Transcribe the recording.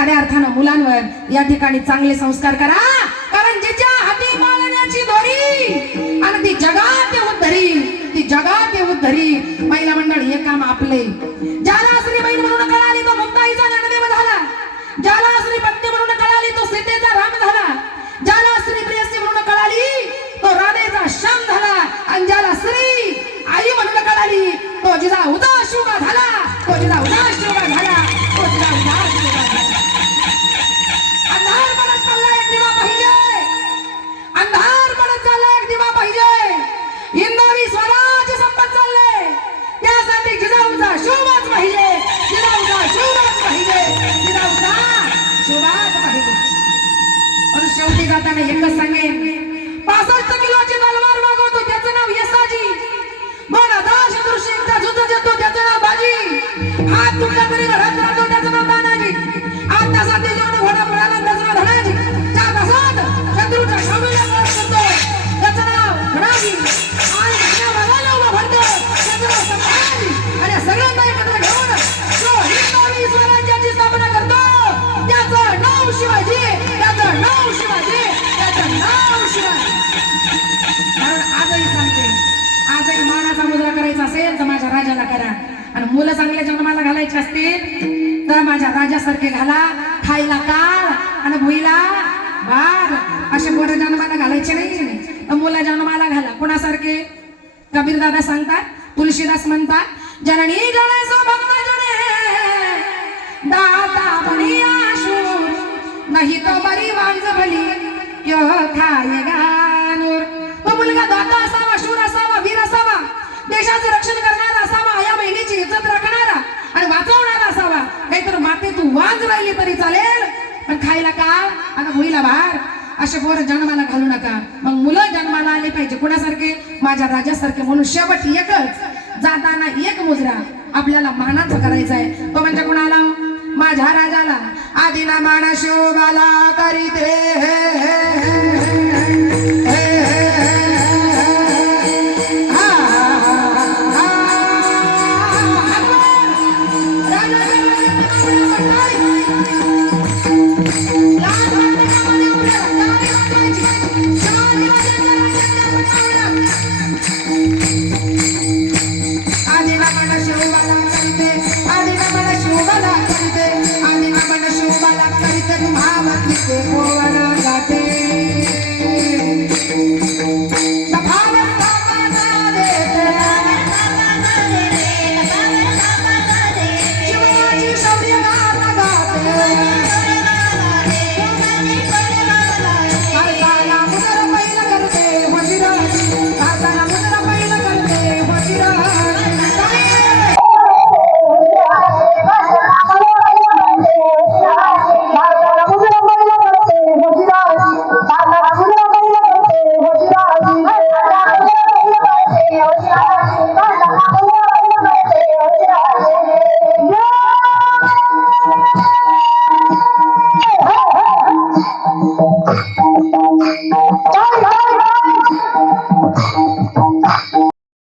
खऱ्या अर्थानं मुलांवर या ठिकाणी चांगले संस्कार करा, कारण जिच्या हाती पाळण्याची दोरी आणि ती जगात येऊन धरी, ती जगात येऊन धरी. महिला मंडळ हे काम आपले. ज्याला श्री बहीण म्हणून कळाली तो मुक्ताईचा ज्ञानदेव झाला, ज्याला श्री पत्नी म्हणून कळाली तो सीतेचा राम झाला, ज्याला श्री प्रेयसी म्हणून कळाली तो राधेचा श्याम झाला, आणि ज्याला श्री आई म्हणून कळाली तो जिजा उदास शिवबा झाला, तो जिजा उदास शिवबा झाला, तो जिजा उदास शिवबा झाला. अंधार पडत चालला एक दिवा पाहिजे, अंधार पडत चालला एक दिवा पाहिजे. हिंदवी स्वराज्य संपत चालले, त्यासाठी जिजाऊचा शिवबाच पाहिजे, जिजाऊचा शिवबाच पाहिजे, जिजाऊचा शिवबाच पाहिजे. पण शेवटी जाताना एकच सांगेन, 65 किलोची तलवार मागवतो त्याचं नाव यसाजी, मन दाश दृश्यचा जुद्ध देतो त्याचं नाव बाजी, हात तुटला तरी घरात राहतो त्याचं नाव तानाजी, आता साथी जेवण घोडा पळाला त्याचं नाव धनाजी, त्या तासात शत्रूच्या शामिला करतो त्याचं नाव धनाजी, आणि घाण्या वागायला उभा भरतो त्याचं नाव संभाजी. आणि सगळं काही एकत्र घेऊन जो हिंदवी स्वराज्याची स्थापना करतो त्याचं नाव शिवाजी, त्याचं नाव शिवाजी, त्याचं नाव शिवाजी. कारण आजही सांगते, आजही मानाचा मुजरा करायचा असेल तर माझ्या राजाला करा, आणि मुलं चांगल्या जन्माला घालायचे असतील तर माझ्या राजासारखे घाला. खायला काळ आणि भुईला बार असे मोठे जन्माला घालायचे नाही, तर मुलं जन्माला घाला कोणासारखे. कबीर दादा सांगतात, तुलसीदास म्हणतात, जननी जने सो भक्त जने दाता बनी आशूर, नाही तो बरी वांज भली क्यों खाएगा नूर. तो मुलगा दाता असावा, शूर असावा, वीर असावा, देशाचे रक्षण करणारा असावा, आया बहिणीची इज्जत राखणारा आणि वाचवणारा असावा. नाहीतर माते तू वांज राहिली तरी चालेल, पण खायला काळ आणि भुईला भार असे पोरं जन्माला घालू नका. मग मुलं जन्माला आले पाहिजे कोणासारखे, माझ्या राजासारखे. म्हणून शेवट एकच, जाताना एक मुजरा आपल्याला मानाचा करायचा आहे, तो म्हणजे कोणाला, माझ्या राजाला. आदिना मान शोभाला करीते